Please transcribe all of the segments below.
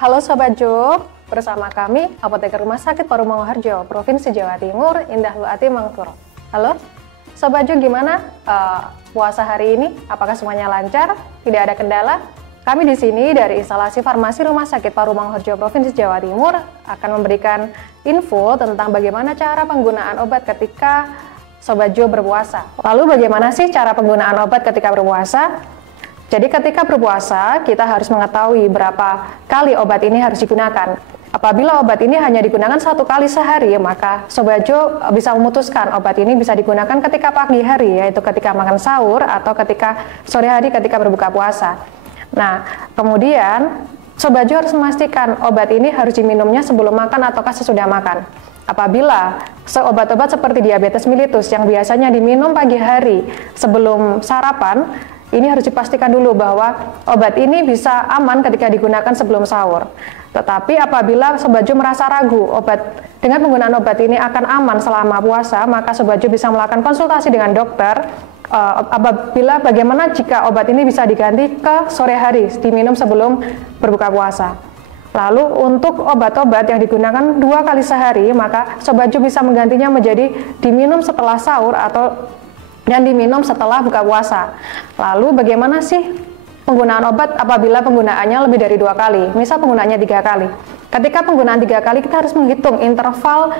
Halo Sobat Jo, bersama kami Apoteker Rumah Sakit Paru Manguharjo, Provinsi Jawa Timur, Indah Luati Mangturo. Halo, Sobat Jo, gimana puasa hari ini? Apakah semuanya lancar? Tidak ada kendala? Kami di sini dari instalasi farmasi Rumah Sakit Paru Manguharjo, Provinsi Jawa Timur akan memberikan info tentang bagaimana cara penggunaan obat ketika Sobat Jo berpuasa. Lalu bagaimana sih cara penggunaan obat ketika berpuasa? Jadi ketika berpuasa, kita harus mengetahui berapa kali obat ini harus digunakan. Apabila obat ini hanya digunakan 1 kali sehari, maka Sobat Jo bisa memutuskan obat ini bisa digunakan ketika pagi hari, yaitu ketika makan sahur, atau ketika sore hari ketika berbuka puasa. Nah, kemudian Sobat Jo harus memastikan obat ini harus diminumnya sebelum makan ataukah sesudah makan. Apabila obat-obat seperti diabetes mellitus yang biasanya diminum pagi hari sebelum sarapan, ini harus dipastikan dulu bahwa obat ini bisa aman ketika digunakan sebelum sahur. Tetapi apabila Sobat Jo merasa ragu dengan penggunaan obat ini akan aman selama puasa, maka Sobat Jo bisa melakukan konsultasi dengan dokter. Apabila bagaimana jika obat ini bisa diganti ke sore hari, diminum sebelum berbuka puasa. Lalu untuk obat-obat yang digunakan 2 kali sehari, maka Sobat Jo bisa menggantinya menjadi diminum setelah sahur dan diminum setelah buka puasa. Lalu bagaimana sih penggunaan obat apabila penggunaannya lebih dari 2 kali? Misal penggunaannya 3 kali. Ketika penggunaan 3 kali, kita harus menghitung interval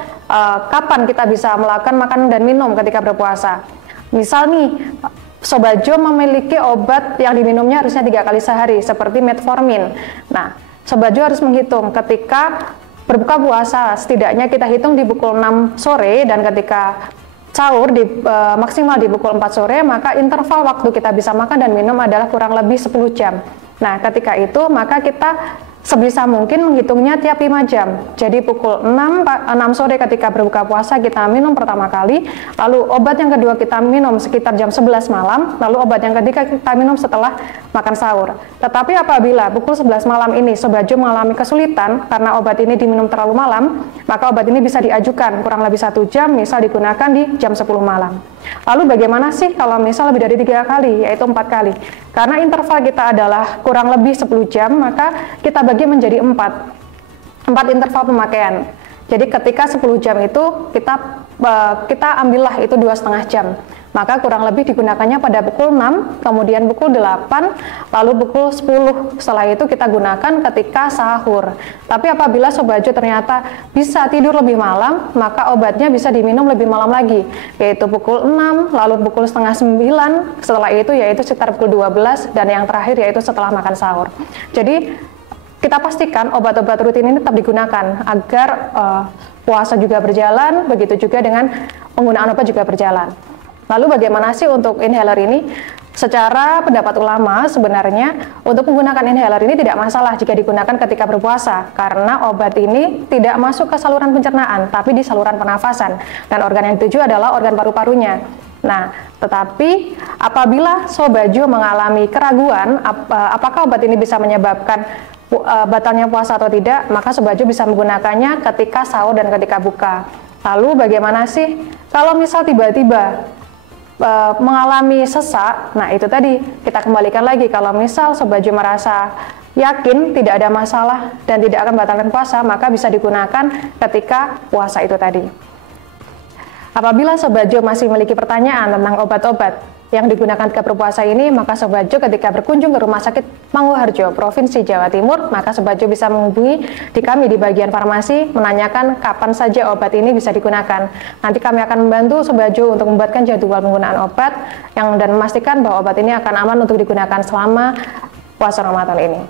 kapan kita bisa melakukan makan dan minum ketika berpuasa. Misal nih, Sobat Jo memiliki obat yang diminumnya harusnya 3 kali sehari, seperti metformin. Nah, Sobat Jo harus menghitung ketika berbuka puasa, setidaknya kita hitung di pukul 6 sore, dan ketika sahur maksimal di pukul 4 sore, maka interval waktu kita bisa makan dan minum adalah kurang lebih 10 jam. Nah, ketika itu maka kita sebisa mungkin menghitungnya tiap 5 jam. Jadi pukul 6 sore ketika berbuka puasa kita minum pertama kali, lalu obat yang kedua kita minum sekitar jam 11 malam, lalu obat yang ketiga kita minum setelah makan sahur. Tetapi apabila pukul 11 malam ini Sobat Jo mengalami kesulitan karena obat ini diminum terlalu malam, maka obat ini bisa diajukan kurang lebih 1 jam, misal digunakan di jam 10 malam. Lalu bagaimana sih kalau misal lebih dari 3 kali, yaitu 4 kali? Karena interval kita adalah kurang lebih 10 jam, maka kita bagi menjadi 4 interval pemakaian. Jadi ketika 10 jam itu kita ambillah itu 2,5 jam. Maka kurang lebih digunakannya pada pukul 6, kemudian pukul 8, lalu pukul 10. Setelah itu kita gunakan ketika sahur. Tapi apabila Sobat Jo ternyata bisa tidur lebih malam, maka obatnya bisa diminum lebih malam lagi, yaitu pukul 6, lalu pukul setengah 9, setelah itu yaitu sekitar pukul 12, dan yang terakhir yaitu setelah makan sahur. Jadi kita pastikan obat-obat rutin ini tetap digunakan agar puasa juga berjalan, begitu juga dengan penggunaan obat juga berjalan. Lalu bagaimana sih untuk inhaler ini? Secara pendapat ulama sebenarnya untuk menggunakan inhaler ini tidak masalah jika digunakan ketika berpuasa, karena obat ini tidak masuk ke saluran pencernaan tapi di saluran pernafasan, dan organ yang dituju adalah organ paru-parunya. Nah, tetapi apabila Sobat Jo mengalami keraguan apakah obat ini bisa menyebabkan batalnya puasa atau tidak, maka Sobat Jo bisa menggunakannya ketika sahur dan ketika buka. Lalu bagaimana sih kalau misal tiba-tiba mengalami sesak? Nah, itu tadi kita kembalikan lagi, kalau misal Sobat Jo merasa yakin tidak ada masalah dan tidak akan batalkan puasa, maka bisa digunakan ketika puasa itu tadi. Apabila Sobat Jo masih memiliki pertanyaan tentang obat-obat yang digunakan ketika berpuasa ini, maka Sobat Jo ketika berkunjung ke Rumah Sakit Manguharjo, Provinsi Jawa Timur, maka Sobat Jo bisa menghubungi kami di bagian farmasi menanyakan kapan saja obat ini bisa digunakan. Nanti kami akan membantu Sobat Jo untuk membuatkan jadwal penggunaan obat dan memastikan bahwa obat ini akan aman untuk digunakan selama puasa Ramadan ini.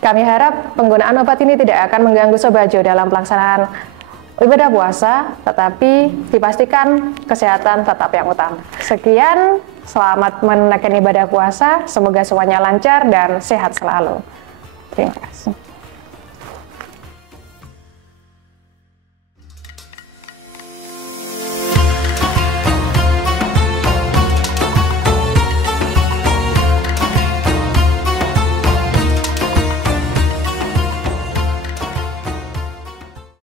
Kami harap penggunaan obat ini tidak akan mengganggu Sobat Jo dalam pelaksanaan ibadah puasa, tetapi dipastikan kesehatan tetap yang utama. Sekian, selamat menunaikan ibadah puasa, semoga semuanya lancar dan sehat selalu. Terima kasih.